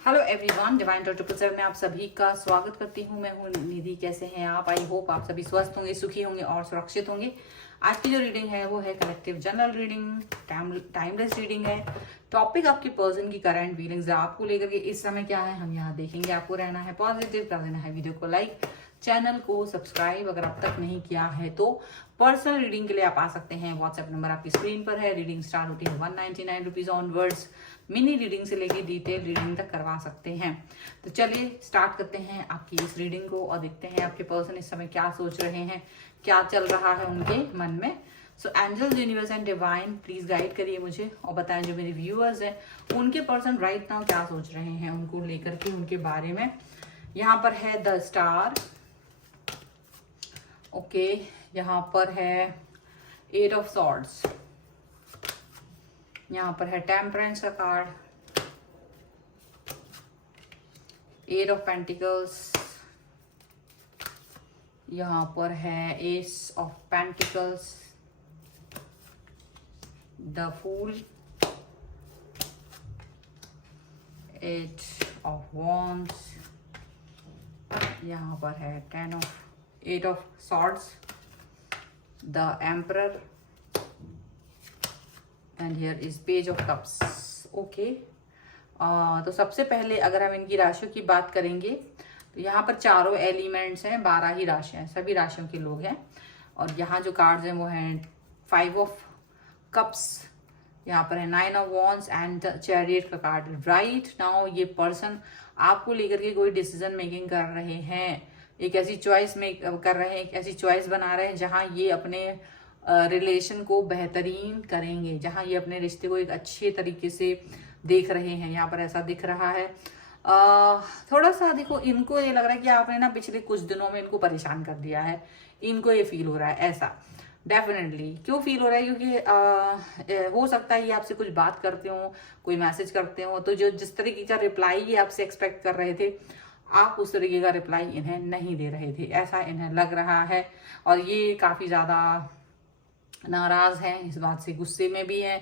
Hello everyone, divine topical में आप सभी का स्वागत करती हूँ। मैं हूँ निधि। कैसे हैं आप? आई होप आप सभी स्वस्थ होंगे, सुखी होंगे और सुरक्षित होंगे। आज की जो रीडिंग है वो है collective general reading, timeless reading है। टॉपिक आपकी पर्सन की करंट फीलिंग्स है, आपको लेकर के इस समय क्या है हम यहाँ देखेंगे। आपको रहना है पॉजिटिव, कर देना है वीडियो को लाइक, चैनल को सब्सक्राइब अगर अब तक नहीं किया है तो। पर्सनल रीडिंग के लिए आप आ सकते हैं, व्हाट्सएप नंबर आपकी स्क्रीन पर है। रीडिंग स्टार्ट होती है 199 रुपीज ऑनवर्ड्स। मिनी रीडिंग से लेके डिटेल रीडिंग तक करवा सकते हैं। तो चलिए स्टार्ट करते हैं आपकी इस रीडिंग को और देखते हैं आपके पर्सन इस समय क्या सोच रहे हैं, क्या चल रहा है उनके मन में। So angels, universe and divine please guide करिए मुझे और बताएं जो मेरे व्यूअर्स हैं उनके पर्सन राइट नाउ क्या सोच रहे हैं उनको लेकर के, उनके बारे में। यहाँ पर है द स्टार, ओके। यहाँ पर है 8 ऑफ सॉर्ड्स, यहाँ पर है टेम्परेंस का कार्ड, 8 ऑफ पेंटिकल्स, यहाँ पर है ace of pentacles, the fool, 8 of wands, यहाँ पर है 8 of swords, the emperor and here is page of cups, okay. तो सबसे पहले अगर हम इनकी राशियों की बात करेंगे तो यहाँ पर चारों एलिमेंट्स हैं, 12 ही राशियां, सभी राशियों के लोग हैं। और यहाँ जो कार्ड्स हैं वो हैं 5 ऑफ कप्स, यहाँ पर है 9 ऑफ वॉन्ड्स एंड चैरियट का कार्ड। राइट नाउ ये पर्सन आपको लेकर के कोई डिसीजन मेकिंग कर रहे हैं, एक ऐसी चॉइस मेक कर रहे हैं, एक ऐसी चॉइस बना रहे हैं जहाँ ये अपने रिलेशन को बेहतरीन करेंगे, जहाँ ये अपने रिश्ते को एक अच्छे तरीके से देख रहे हैं। यहाँ पर ऐसा दिख रहा है। थोड़ा सा देखो, इनको ये लग रहा है कि आपने ना पिछले कुछ दिनों में इनको परेशान कर दिया है, इनको ये फील हो रहा है ऐसा। डेफिनेटली क्यों फील हो रहा है? क्योंकि हो सकता है ये आपसे कुछ बात करते हो, कोई मैसेज करते हो, तो जो जिस तरीके का रिप्लाई ये आपसे एक्सपेक्ट कर रहे थे आप उस तरीके का रिप्लाई इन्हें नहीं दे रहे थे, ऐसा इन्हें लग रहा है। और ये काफी ज्यादा नाराज हैं इस बात से, गुस्से में भी हैं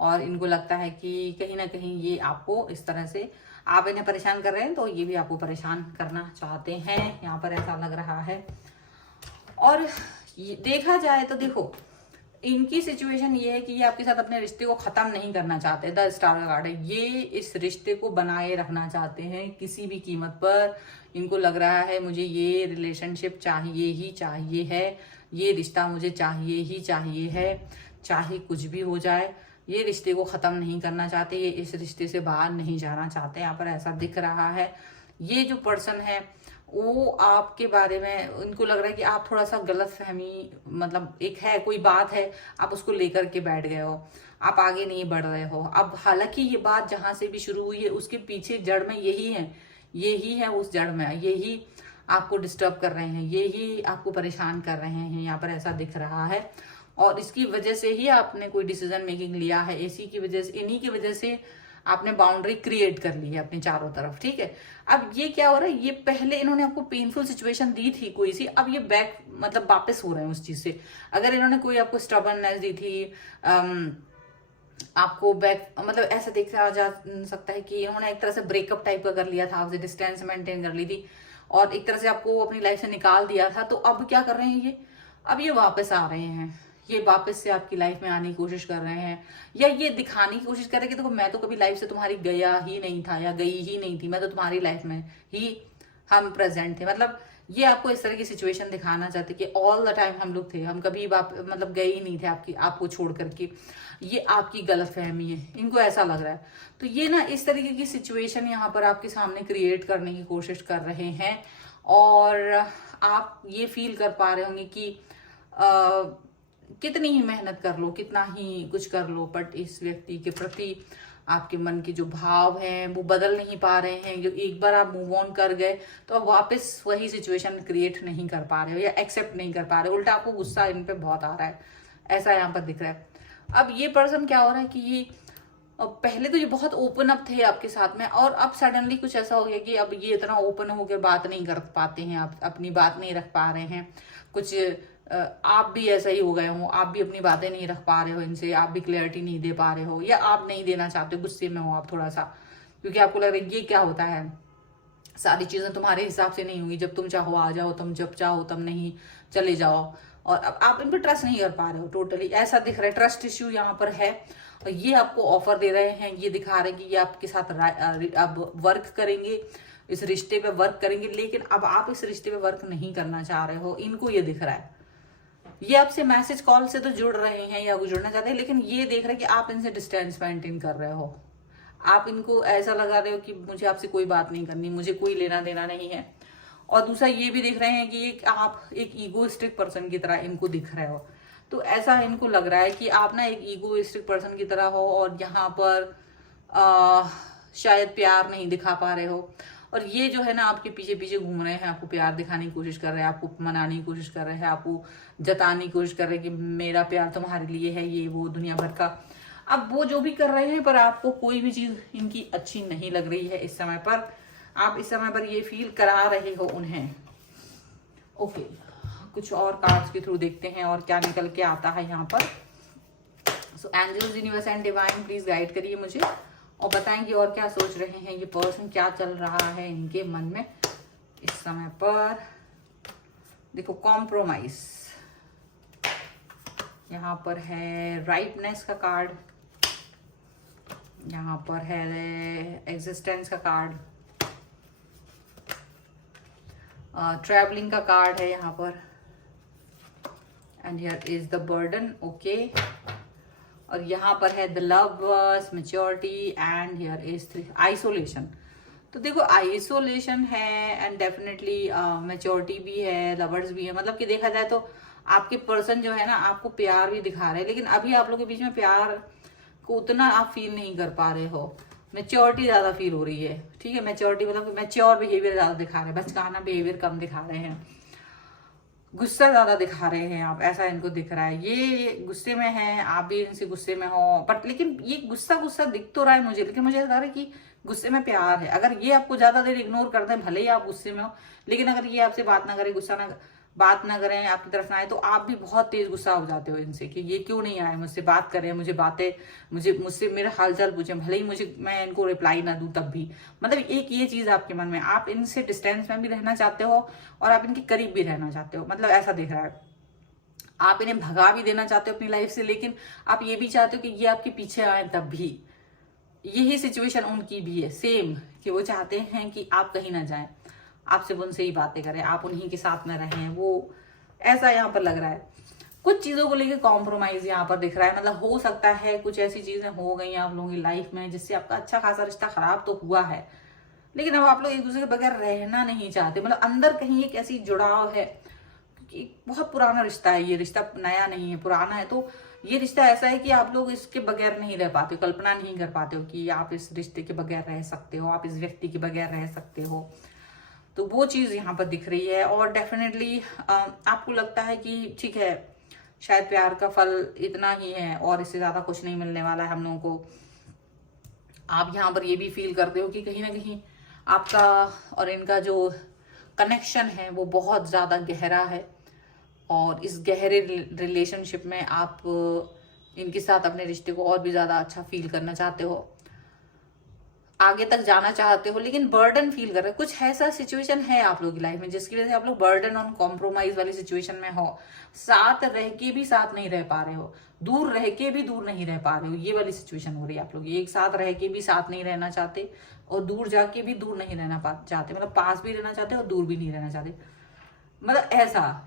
और इनको लगता है कि कहीं ना कहीं ये आपको इस तरह से, आप इन्हें परेशान कर रहे हैं तो ये भी आपको परेशान करना चाहते हैं, यहाँ पर ऐसा लग रहा है। और देखा जाए तो देखो, इनकी सिचुएशन ये है कि ये आपके साथ अपने रिश्ते को खत्म नहीं करना चाहते। द स्टार का कार्ड है, ये इस रिश्ते को बनाए रखना चाहते हैं किसी भी कीमत पर। इनको लग रहा है मुझे ये रिलेशनशिप चाहिए ही चाहिए है, ये रिश्ता मुझे चाहिए ही चाहिए है, चाहे कुछ भी हो जाए। ये रिश्ते को खत्म नहीं करना चाहते, ये इस रिश्ते से बाहर नहीं जाना चाहते, यहाँ पर ऐसा दिख रहा है। ये जो पर्सन है वो आपके बारे में, उनको लग रहा है कि आप थोड़ा सा गलत फहमी, मतलब एक है कोई बात है, आप उसको लेकर के बैठ गए हो, आप आगे नहीं बढ़ रहे हो। अब हालांकि ये बात जहां से भी शुरू हुई है उसके पीछे जड़ में यही है उस जड़ में यही आपको डिस्टर्ब कर रहे हैं, यही आपको परेशान कर रहे हैं, यहाँ पर ऐसा दिख रहा है। और इसकी वजह से ही आपने कोई डिसीजन मेकिंग लिया है, इसी की वजह से, इन्हीं की वजह से आपने बाउंड्री क्रिएट कर ली है अपनी चारों तरफ, ठीक है। अब ये क्या हो रहा है, ये पहले इन्होंने आपको पेनफुल सिचुएशन दी थी कोई सी, अब ये बैक मतलब वापस हो रहे हैं उस चीज से। अगर इन्होंने कोई आपको स्टबर्ननेस दी थी, आपको बैक, मतलब ऐसा देखा जा सकता है कि इन्होंने एक तरह से ब्रेकअप टाइप का कर लिया था, आपसे डिस्टेंस मेंटेन कर ली थी और एक तरह से आपको अपनी लाइफ से निकाल दिया था। तो अब क्या कर रहे हैं ये, अब ये वापस आ रहे हैं, ये वापस से आपकी लाइफ में आने की कोशिश कर रहे हैं, या ये दिखाने की कोशिश कर रहे हैं कि देखो मैं तो कभी लाइफ से तुम्हारी गया ही नहीं था या गई ही नहीं थी, मैं तो तुम्हारी लाइफ में ही हम प्रेजेंट थे। मतलब ये आपको इस तरह की सिचुएशन दिखाना चाहते कि ऑल द टाइम हम लोग थे, हम कभी मतलब गए ही नहीं थे आपको छोड़ करके। ये आपकी गलत फहमी है, इनको ऐसा लग रहा है। तो ये ना इस तरीके की सिचुएशन यहाँ पर आपके सामने क्रिएट करने की कोशिश कर रहे हैं और आप ये फील कर पा रहे होंगे कि कितनी ही मेहनत कर लो, कितना ही कुछ कर लो, बट इस व्यक्ति के प्रति आपके मन के जो भाव हैं वो बदल नहीं पा रहे हैं। जो एक बार आप मूव ऑन कर गए तो अब वापस वही सिचुएशन क्रिएट नहीं कर पा रहे हो या एक्सेप्ट नहीं कर पा रहे हो, उल्टा आपको गुस्सा इन पे बहुत आ रहा है, ऐसा यहाँ पर दिख रहा है। अब ये पर्सन क्या हो रहा है कि ये पहले तो ये बहुत ओपन अप थे आपके साथ में और अब सडनली कुछ ऐसा हो गया कि अब ये इतना ओपन होकर बात नहीं कर पाते हैं, आप अपनी बात नहीं रख पा रहे हैं। कुछ आप भी ऐसा ही हो गए हो, आप भी अपनी बातें नहीं रख पा रहे हो इनसे, आप भी क्लैरिटी नहीं दे पा रहे हो या आप नहीं देना चाहते, गुस्से में हो आप थोड़ा सा। क्योंकि आपको लग रहा है ये क्या होता है, सारी चीजें तुम्हारे हिसाब से नहीं होंगी, जब तुम चाहो आ जाओ, तुम जब चाहो तब नहीं चले जाओ, और अब आप इन पर ट्रस्ट नहीं कर पा रहे हो टोटली, ऐसा दिख रहा है। ट्रस्ट इश्यू यहाँ पर है, और ये आपको ऑफर दे रहे हैं, ये दिखा रहे हैं कि ये आपके साथ अब वर्क करेंगे, इस रिश्ते पे वर्क करेंगे, लेकिन अब आप इस रिश्ते पे वर्क नहीं करना चाह रहे हो, इनको ये दिख रहा है। ये आपसे मैसेज कॉल से तो जुड़ रहे हैं या जुड़ना चाहते हैं, लेकिन ये देख रहे हैं कि आप इनसे डिस्टेंस मेंटेन कर रहे हो, आप इनको ऐसा लगा रहे हो कि मुझे आपसे कोई बात नहीं करनी, मुझे कोई लेना देना नहीं है। और दूसरा ये भी दिख रहे हैं कि आप एक ईगोइस्टिक पर्सन की तरह इनको दिख रहे हो, तो ऐसा इनको लग रहा है कि आप ना एक ईगोइस्टिक पर्सन की तरह हो, और यहाँ पर शायद प्यार नहीं दिखा पा रहे हो, और ये जो है ना आपके पीछे पीछे घूम रहे हैं, आपको प्यार दिखाने की कोशिश कर रहे हैं, आपको मनाने की कोशिश कर रहे हैं, आपको जताने की कोशिश कर रहे हैं कि मेरा प्यार तुम्हारे लिए है, ये वो दुनिया भर का। अब वो जो भी कर रहे हैं, पर आपको कोई भी चीज इनकी अच्छी नहीं लग रही है इस समय पर, आप इस समय पर ये फील करा रहे हो उन्हें। ओके, कुछ और कार्ड्स के थ्रू देखते हैं और क्या निकल के आता है यहाँ पर। So angels, universe and divine, please guide करिए मुझे और बताएंगे और क्या सोच रहे हैं ये पर्सन, क्या चल रहा है इनके मन में इस समय पर। देखो, कॉम्प्रोमाइज यहाँ पर है, राइटनेस का कार्ड यहाँ पर है, एग्जिस्टेंस का कार्ड, ट्रैवलिंग का कार्ड है यहाँ पर, and here is the burden. Okay, और यहाँ पर है the lovers, maturity, and here is isolation. तो देखो, आइसोलेशन है एंड डेफिनेटली मैच्योरिटी भी है, लवर्स भी है, मतलब कि देखा जाए तो आपके पर्सन जो है ना आपको प्यार भी दिखा रहे हैं, लेकिन अभी आप लोगों के बीच में प्यार को उतना आप फील नहीं कर पा रहे हो, मैच्योरिटी ज्यादा फील हो रही है। ठीक है, मैच्योरिटी मतलब मैच्योर बिहेवियर ज्यादा दिखा रहे हैं, बचकाना बिहेवियर कम दिखा रहे हैं, गुस्सा ज्यादा दिखा रहे हैं आप, ऐसा इनको दिख रहा है। ये गुस्से में है, आप भी इनसे गुस्से में हो, बट लेकिन ये गुस्सा गुस्सा दिख तो रहा है मुझे, लेकिन मुझे लग रहा है कि गुस्से में प्यार है। अगर ये आपको ज्यादा देर इग्नोर करते हैं, भले ही आप गुस्से में हो, लेकिन अगर ये आपसे बात ना करें, गुस्सा ना बात ना करें, आपकी तरफ ना आए, तो आप भी बहुत तेज गुस्सा हो जाते हो इनसे कि ये क्यों नहीं आए मुझसे बात करें, मुझसे मेरा हालचाल पूछे, भले ही मैं इनको रिप्लाई ना दूं तब भी। मतलब एक ये चीज आपके मन में, आप इनसे डिस्टेंस में भी रहना चाहते हो और आप इनके करीब भी रहना चाहते हो, मतलब ऐसा दिख रहा है। आप इन्हें भगा भी देना चाहते हो अपनी लाइफ से, लेकिन आप ये भी चाहते हो कि ये आपके पीछे आए तब भी। यही सिचुएशन उनकी भी है सेम, कि वो चाहते हैं कि आप कहीं ना जाएं, आप सिर्फ उनसे ही बातें करें, आप उन्हीं के साथ में रहें, वो ऐसा यहाँ पर लग रहा है। कुछ चीजों को लेकर कॉम्प्रोमाइज यहाँ पर दिख रहा है, मतलब हो सकता है कुछ ऐसी चीजें हो गई आप लोगों की लाइफ में जिससे आपका अच्छा खासा रिश्ता खराब तो हुआ है, लेकिन अब आप लोग एक दूसरे के बगैर रहना नहीं चाहते, मतलब अंदर कहीं एक ऐसी जुड़ाव है, क्योंकि बहुत पुराना रिश्ता है, ये रिश्ता नया नहीं है, पुराना है। तो ये रिश्ता ऐसा है कि आप लोग इसके बगैर नहीं रह पाते, कल्पना नहीं कर पाते हो कि आप इस रिश्ते के बगैर रह सकते हो, आप इस व्यक्ति के बगैर रह सकते हो। तो वो चीज यहाँ पर दिख रही है, और डेफिनेटली आपको लगता है कि ठीक है, शायद प्यार का फल इतना ही है और इससे ज्यादा कुछ नहीं मिलने वाला है हम लोगों को। आप यहाँ पर ये भी फील करते हो कि कहीं ना कहीं आपका और इनका जो कनेक्शन है वो बहुत ज्यादा गहरा है, और इस गहरे रिलेशनशिप में आप इनके साथ अपने रिश्ते को और भी ज्यादा अच्छा फील करना चाहते हो, आगे तक जाना चाहते हो, लेकिन बर्डन फील कर रहे हो। कुछ ऐसा सिचुएशन है आप लोगों की लाइफ में जिसकी वजह से आप लोग बर्डन और कॉम्प्रोमाइज वाली सिचुएशन में हो, साथ रह के भी साथ नहीं रह पा रहे हो, दूर रह के भी दूर नहीं रह पा रहे हो, ये वाली सिचुएशन हो रही है। आप लोग एक साथ रह के भी साथ नहीं रहना चाहते और दूर जाके भी दूर नहीं रहना चाहते, मतलब पास भी रहना चाहते और दूर भी नहीं रहना चाहते, मतलब ऐसा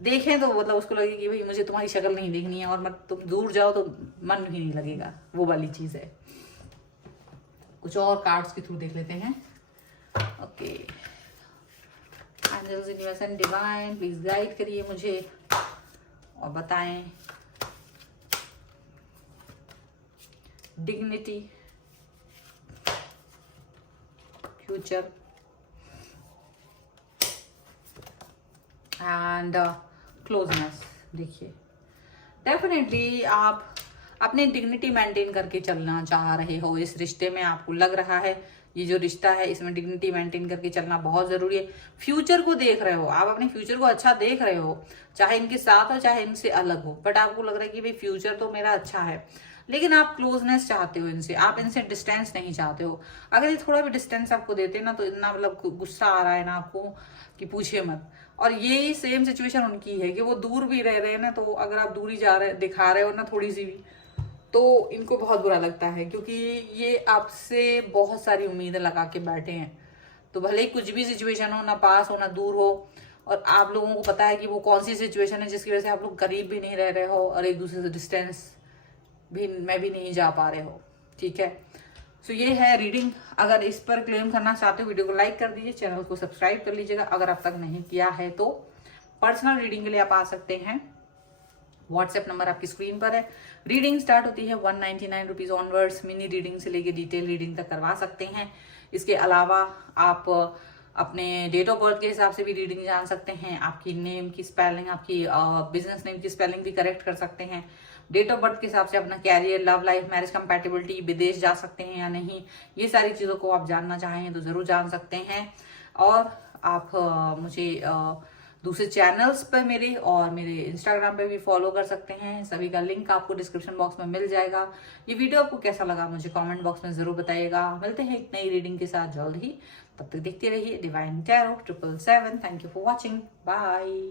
देखें तो मतलब उसको लगे कि भाई मुझे तुम्हारी शक्ल नहीं देखनी है, और मत तुम दूर जाओ तो मन भी नहीं लगेगा, वो वाली चीज है। कुछ और कार्ड्स के थ्रू देख लेते हैं। Okay, angels, universe and divine, please guide करिए मुझे और बताएं। Dignity, future and closeness. देखिए, डेफिनेटली आप अपनी डिग्निटी मेंटेन करके चलना चाह रहे हो इस रिश्ते में, आपको लग रहा है ये जो रिश्ता है इसमें डिग्निटी मेंटेन करके चलना बहुत जरूरी है। फ्यूचर को देख रहे हो आप, अपने फ्यूचर को अच्छा देख रहे हो, चाहे इनके साथ हो चाहे इनसे अलग हो, बट आपको लग रहा है कि भाई फ्यूचर तो मेरा अच्छा है। लेकिन आप क्लोजनेस चाहते हो इनसे, आप इनसे डिस्टेंस नहीं चाहते हो। अगर ये थोड़ा भी डिस्टेंस आपको देते ना तो इतना मतलब गुस्सा आ रहा है ना आपको कि पूछिए मत। और ये सेम सिचुएशन उनकी है कि वो दूर भी रह रहे हैं ना, तो अगर आप दूरी जा रहे दिखा रहे हो ना थोड़ी सी भी, तो इनको बहुत बुरा लगता है, क्योंकि ये आपसे बहुत सारी उम्मीदें लगा के बैठे हैं। तो भले ही कुछ भी सिचुएशन हो, ना पास हो ना दूर हो, और आप लोगों को पता है कि वो कौन सी सिचुएशन है जिसकी वजह से आप लोग करीब भी नहीं रह रहे हो और एक दूसरे से डिस्टेंस भी में भी नहीं जा पा रहे हो। ठीक है, सो ये है रीडिंग। अगर इस पर क्लेम करना चाहते हो वीडियो को लाइक कर दीजिए, चैनल को सब्सक्राइब कर लीजिएगा अगर अब तक नहीं किया है तो। पर्सनल रीडिंग के लिए आप आ सकते हैं, व्हाट्सएप नंबर आपकी स्क्रीन पर है। रीडिंग स्टार्ट होती है 199 रुपीज ऑनवर्ड्स। मिनी रीडिंग से लेके डिटेल रीडिंग तक करवा सकते हैं। इसके अलावा आप अपने डेट ऑफ बर्थ के हिसाब से भी रीडिंग जान सकते हैं, आपकी नेम की स्पेलिंग, आपकी बिजनेस नेम की स्पेलिंग भी करेक्ट कर सकते हैं। डेट ऑफ बर्थ के हिसाब से अपना career, love life, marriage compatibility, विदेश जा सकते हैं या नहीं, ये सारी चीज़ों को आप जानना चाहें तो ज़रूर जान सकते हैं। और आप मुझे दूसरे चैनल्स पर मेरे और मेरे इंस्टाग्राम पे भी फॉलो कर सकते हैं। सभी का लिंक आपको डिस्क्रिप्शन बॉक्स में मिल जाएगा। ये वीडियो आपको कैसा लगा मुझे कमेंट बॉक्स में जरूर बताइएगा। मिलते हैं एक नई रीडिंग के साथ जल्द ही, तब तक देखते रहिए divine tarot 777। Thank you for watching, bye.